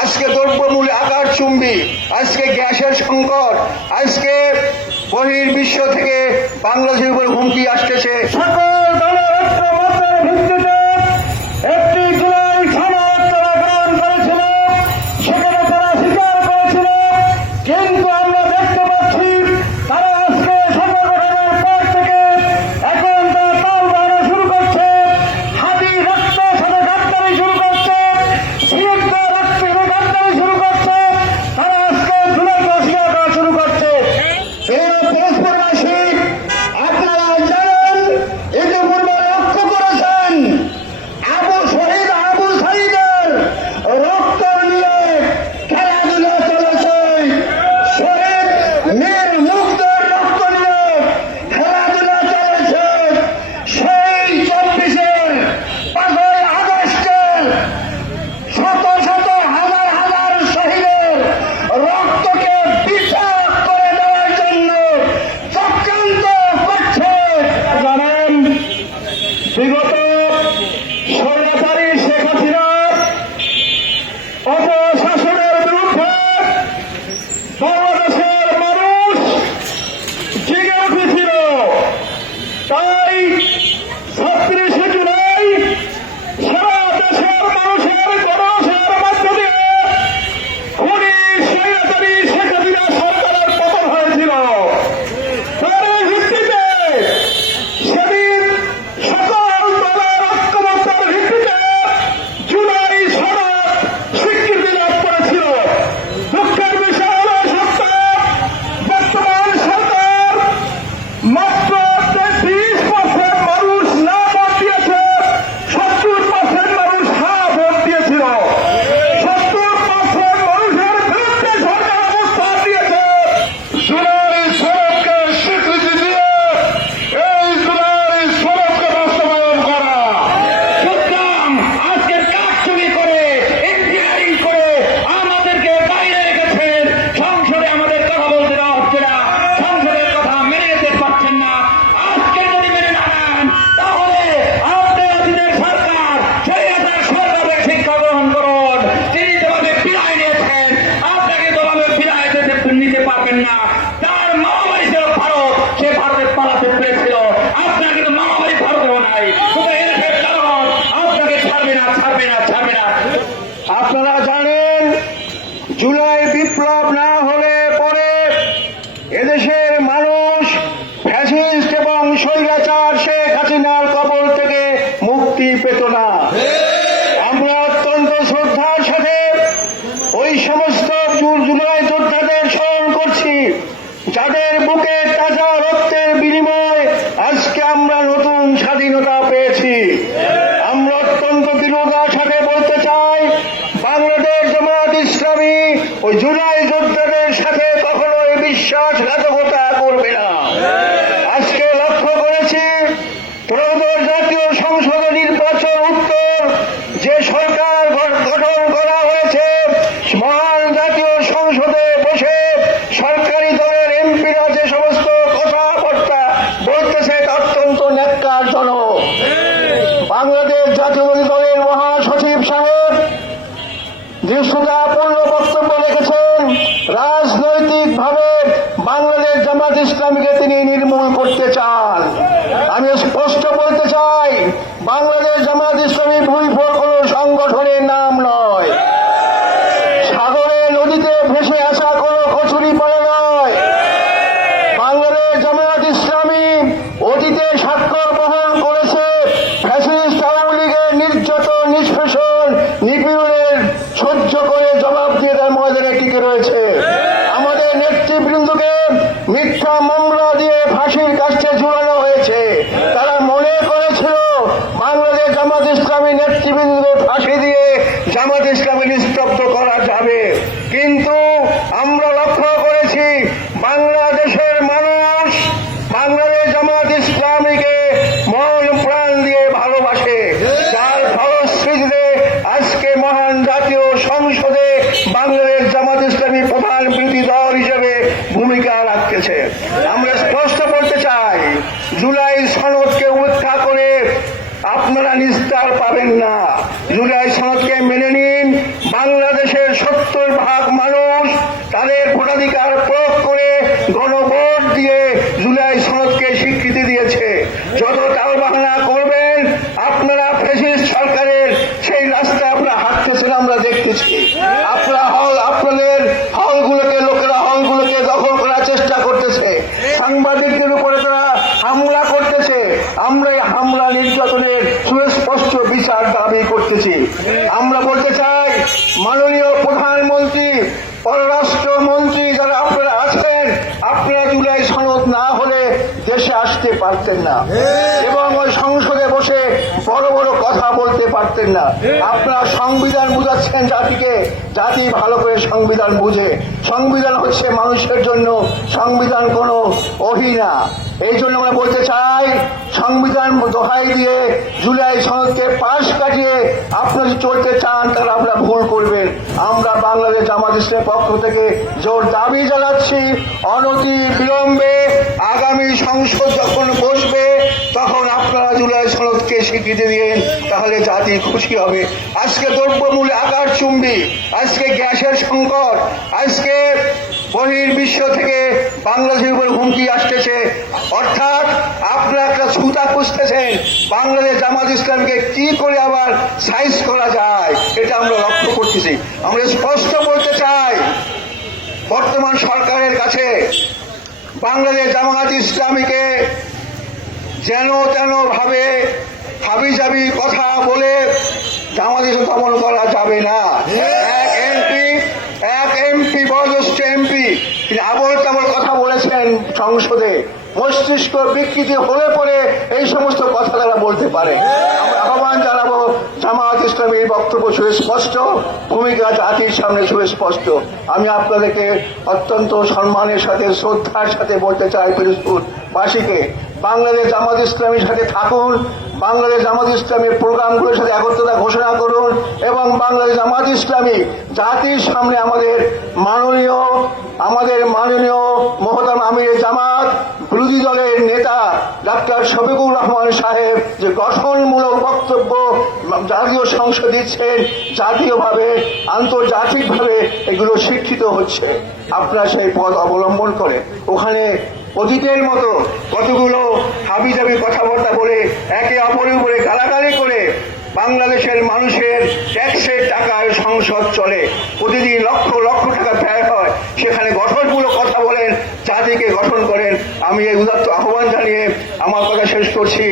আজকে দ্রব্যমূল্য আকাশচুম্বী, আজকে গ্যাসের সংকট, আজকে বহির্বিশ্ব থেকে বাংলাদেশের উপর হুমকি আসতেছে। সকল দলের ঐক্যমত্যের ভিত্তিতে একটি জুলাই সনদ তারা গ্রহণ করেছিল, সেখানে তারা স্বীকার করেছিল। কিন্তু আমরা দেখতে পাচ্ছি তারা আজকে সংগঠনের পর থেকে এখন তারা তাল বাড়ানো শুরু করছে, হাতি রক্তের সাথে গাদ্দারি শুরু করছে, সিএমকে রক্তে গাদ্দারি শুরু করছে, তারা আজকে জুলাইকে অস্বীকার করা শুরু করছে। পরস্পরবাসী আপনারা জানেন, ইতিপূর্বে লক্ষ্য করেছেন আবু শহীদ আবু সাইদের রক্ত নিয়ে খেলাধুলা চলেছে, শহীদ মীর মুগ্ধের রক্ত নিয়ে খেলাধুলা চলেছে। সেই 24-এর 5ই আগস্টের শত শত হাজার হাজার শহীদের রক্তকে বিচার করে দেওয়ার জন্য চক্রান্ত করছে। জানেন, বিগত স্বৈরাচারী শেখ হাসিনার অপশাসনের বিরুদ্ধে বাংলাদেশের মানুষ জেগে উঠেছিল। তাই 36 জুলাই সারা দেশের মানুষের গণসের মধ্য দিয়ে খুনি স্বৈরাচারী শেখ হাসিনা সরকারের পতন হয়েছিল। তার এই ভিত্তিতে সেদিন সকল দলের ঐক্যমত্যের ভিত্তিতে জুলাই সনদ স্বীকৃতি লাভ করেছিল। দুঃখের বিষয় হল সত্য, বর্তমান সরকার মাত্র 30% মানুষ না ভোট দিয়েছে, 70% মানুষ হ্যাঁ ভোট দিয়েছিল। 70% মানুষের বিরুদ্ধে সরকার অবস্থান দিয়েছে। জুলাই সনদকে স্বীকৃতি দিয়ে এই জুলাই সনদকে বাস্তবায়ন করা। সুতরাং আজকের কারচুপি করে, ইঞ্জিনিয়ারিং করে আমাদেরকে বাইরে রেখেছেন। সংসদে আমাদের কথা বলতে দেওয়া হচ্ছে না, সংসদের কথা মেনে নিতে পারছেন না। আজকে যদি মেনে না নেন, তাহলে আপনি অতীতের সরকার স্বৈরাচার সরকারের শিক্ষা গ্রহণ করুন। তিনি যেভাবে বিদায় নিয়েছেন, আপনাকে যেভাবে বিদায় নিতে পারবেন না। তার মামাবাড়ি ছিল ভারত, সে ভারতে পালাতে পেরেছিল। আপনার কিন্তু মামাবাড়ি ভারতেও নাই, শুধু এদেশের জনগণ আপনাকে ছাড়বে না, ছাড়বে না, ছাড়বে না। আপনারা জানেন, জুলাই বিপ্লব না হলে পরে এদেশের মানুষ ফ্যাসিস্ট এবং স্বৈরাচার শেখ হাসিনার কবল থেকে মুক্তি পেত না। আমরা অত্যন্ত শ্রদ্ধার সাথে ওই সমস্ত জুলাই যোদ্ধাদের স্মরণ করছি, যাদের বুকে তাজা রক্তের বিনিময়ে আজকে আমরা নতুন স্বাধীনতা পেয়েছি। আমরা অত্যন্ত দৃঢ়তার সাথে বলতে চাই, বাংলাদেশ জামায়াত ইসলামী ওই জুলাই যোদ্ধাদের সাথে কখনোই বিশ্বাসঘাতকতা করবে না। আজকে লক্ষ্য করেছি, ত্রয়োদশ জাতীয় সংসদ নির্বাচন উত্তর যে সরকার গঠন করা হয়েছে, মহান জাতীয় সংসদে বসে সরকারি দলের এমপিরা যে সমস্ত কথাবার্তা বলতেছে তা অত্যন্ত ন্যাক্কারজনক। বাংলাদেশ জাতীয়তাবাদী দলের মহাসচিব সাহেব দৃশ্যতাপূর্ণ বক্তব্য রেখেছেন। রাজনৈতিকভাবে বাংলাদেশ জামাত ইসলামীকে তিনি নির্মূল করতে চান। আমি স্পষ্ট বলতে চাই, বাংলাদেশ জামাত ইসলামী ভুইফোর কোন সংগঠনের নাম নয়, সাগরে নদীতে ভেসে আসা কোন কচুরিপানা নয়। বাংলাদেশ জামাত ইসলামী অতীতে স্বাক্ষর বহন করেছে ফ্যাসিস্ট আওয়ামী লীগের নির্যাতন, নিষ্পেষণ, নিপীড়নের সহ্য করে জবাব দিয়ে তার ময়দানে টিকে রয়েছে। আমাদের নেতৃবৃন্দকে মিথ্যা মামলা দিয়ে ফাঁসির কাছে ঝুলানো হয়েছে। তারা মনে করেছিল বাংলাদেশ জামাত ইসলামী নেতৃবৃন্দকে ফাঁসি দিয়ে জামাত ইসলামী নিস্তব্ধ করা যাবে, কিন্তু আমরা লক্ষ্য করেছি বাংলাদেশের মানুষ বাংলাদেশ জামাত ইসলামীকে মন প্রাণ দিয়ে ভালোবাসে। যার ফলশ্রুতিতে আজকে মহান জাতীয় সংসদে বাংলাদেশ জামাত ইসলামী প্রধান বিরোধী দল হিসেবে ভূমিকা রাখতেছে। আমরা স্পষ্ট বলতে চাই, জুলাই সনদকে উপেক্ষা করে আপনারা নিস্তার পাবেন না। জুলাই সনদকে মেনে নিন, বাংলাদেশের 70% মানুষ তাদের ভোটাধিকার প্রয়োগ করে গণভোট দিয়ে জুলাই সনদকে স্বীকৃতি দিয়েছে। যত টালবাহানা করবেন আপনারা ফ্যাসিস্ট সরকারের সেই রাস্তায় আপনারা হাঁটতেছেন, আমরা দেখতেছি। আপনাদের হলগুলোকে লোকেরা হলগুলোকে দখল করার চেষ্টা করতেছে, সাংবাদিকদের উপরে তারা হামলা করতেছে। আমরা এই হামলা নির্যাতনের সুস্পষ্ট বিচার দাবি করতেছি। আমরা বলতে চাই, মাননীয় প্রধানমন্ত্রী, পররাষ্ট্রমন্ত্রী যারা আপনারা আছেন, আপনারা জুলাই সনদ না হলে দেশে আসতে পারতেন না এবং ওই সংসদে বসে বড় বড় কথা বলতে পারতেন না। আপনারা সংবিধান বুঝাচ্ছেন জাতিকে, জাতি ভালো করে সংবিধান বুঝে। সংবিধান হচ্ছে মানুষের জন্য, সংবিধান কোনো ওহি না। এই জন্য আমরা বলতে চাই, সংবিধান দোহাই দিয়ে জুলাই সনদকে পাশ কাটিয়ে আপনারা যদি চলতে চান তাহলে আপনারা ভুল করবেন। আমরা বাংলাদেশ জামাত ইসলামের পক্ষ থেকে জোর দাবি জানাচ্ছি, অনতি বিলম্বে আগামী সংসদ যখন বসবে তখন আপনারা জুলাই সনদকে স্বীকৃতি দিন, তাহলে জাতি খুশি হবে। আজকে দ্রব্যমূল্য আকাশচুম্বী, আজকে গ্যাসের সংকট, আজকে বহির্বিশ্ব থেকে বাংলাদেশের উপর হুমকি আসতেছে। অর্থাৎ আপনারা একটা ছুতা খুঁজতেছেন বাংলাদেশ জামাত ইসলামকে কি করে আবার সাইজ করা যায়, এটা আমরা লক্ষ্য করতেছি। আমরা স্পষ্ট বলতে চাই, বর্তমান সরকারের কাছে বাংলাদেশ জামাত ইসলামীকে যেন তেন ভাবে হাবিজাবি কথা বলে জামাত ইসলাম দমন করা যাবে না। এক এমপি বয়োজ্যেষ্ঠ এমপি তিনি আবল তাবল কথা বলেছেন সংসদে, মস্তিষ্ক বিকৃতি হলে পরে এই সমস্ত কথা তারা বলতে পারে। আমরা আহ্বান জানাবো, জামাত ইসলামের বক্তব্য সুস্পষ্ট, ভূমিকা জাতির সামনে সুস্পষ্ট। আমি আপনাদেরকে অত্যন্ত সম্মানের সাথে শ্রদ্ধার সাথে বলতে চাই, পিরোজপুরবাসীকে বাংলাদেশ জামাত ইসলামের সাথে থাকুন, বাংলাদেশ জামাত ইসলামের প্রোগ্রামগুলোর সাথে একত্রতা ঘোষণা করুন এবং বাংলাদেশ জামাত ইসলামী জাতির সামনে আমাদের মাননীয় মহতারাম আমিরে জামাত বিরোধী দলের নেতা ডাক্তার শফিকুর রহমান সাহেব যে গঠনমূলক বক্তব্য জাতীয় সংসদ দিচ্ছেন, জাতীয়ভাবে আন্তর্জাতিকভাবে এগুলো স্বীকৃত হচ্ছে। আপনারা সেই পথ অবলম্বন করে ওখানে অতীতের মতো কতগুলো হাবিজাবি কথাবার্তা বলে একে অপরের উপরে গালাগালি করে বাংলাদেশের মানুষের ট্যাক্সের টাকায় সংসদ চলে, প্রতিদিন লক্ষ লক্ষ টাকা ব্যয় হয়, সেখানে গঠনমূলক কথা বলেন, জাতিকে গঠন করেন। আমি এই উদাত্ত আহ্বান জানিয়ে আমার কথা শেষ করছি।